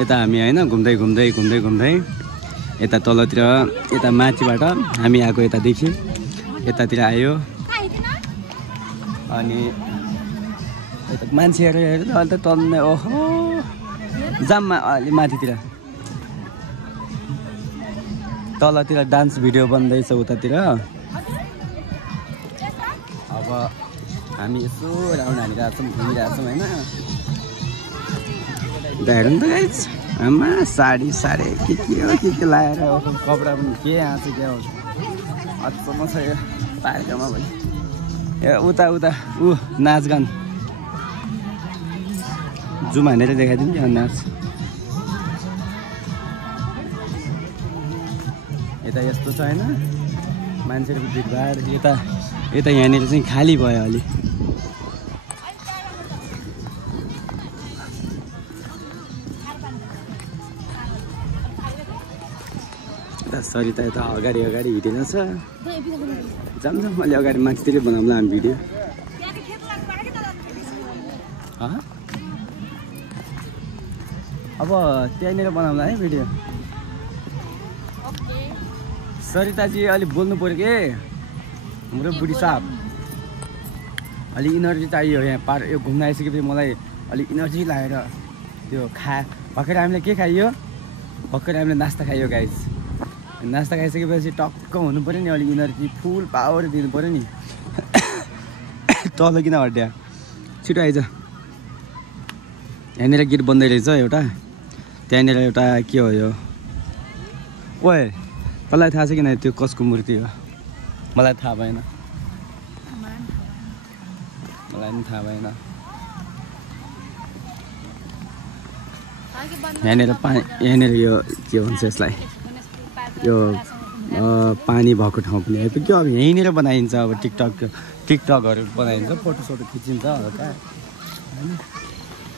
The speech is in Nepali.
यता हामी हैन घुम्दै घुम्दै घुम्दै घुम्दै यता तलतिर यता माथिबाट हामी आएको यतादेखि यतातिर आयो अनि यता मान्छेहरू हेर्नु अहिले त तल्ने ओहो जाममा अलि माथितिर तलतिर डान्स भिडियो बन्दैछ उतातिर अब हामी यसो राउन्ड हानिरहेको छौँ घुमिरहेको छौँ होइन हेर्नु त गाइस आमा साडी साडी के हो लाएर कपडा पनि के आउँछ के आउँछ अचम्म छ यो पार्कमा पनि ए उता उता नाचगान जुम हानेर देखाइदिउँ कि नाच यता यस्तो छ होइन मान्छेहरूको भिडभाड यता यहाँनिर चाहिँ खाली भयो अलि सरिता यता अगाडि हिँडेन छ जाऊँ अलि अगाडि माथितिरै बनाउँला हामी भिडियो अब त्यहाँनिर बनाउँला है भिडियो सरिताजी अलि बोल्नु पर्यो के हाम्रो बुढी साहब अलि इनर्जी चाहियो यहाँ यो घुम्न आइसकेपछि मलाई अलि इनर्जी लागेर त्यो भर्खर हामीले के खाइयो भर्खर हामीले नास्ता खाइयो गाइस नास्ता खाइसकेपछि टक्क हुनु पऱ्यो नि अलिक इनर्जी फुल पावर दिनु पऱ्यो नि तल किन हट्या छिटो आइज यहाँनिर गेट बन्दै रहेछ एउटा त्यहाँनिर एउटा के हो यो ओए तँलाई थाहा छ किन त्यो कसको मूर्ति हो मलाई थाहा भएन मलाई पनि थाहा भएन यहाँनिर यो के भन्छ यसलाई यो पानी भएको ठाउँ पनि आइपुग्यो अब यहीँनिर बनाइन्छ अब टिकटकहरू बनाइन्छ फोटोसोटो खिचिन्छ हल्का होइन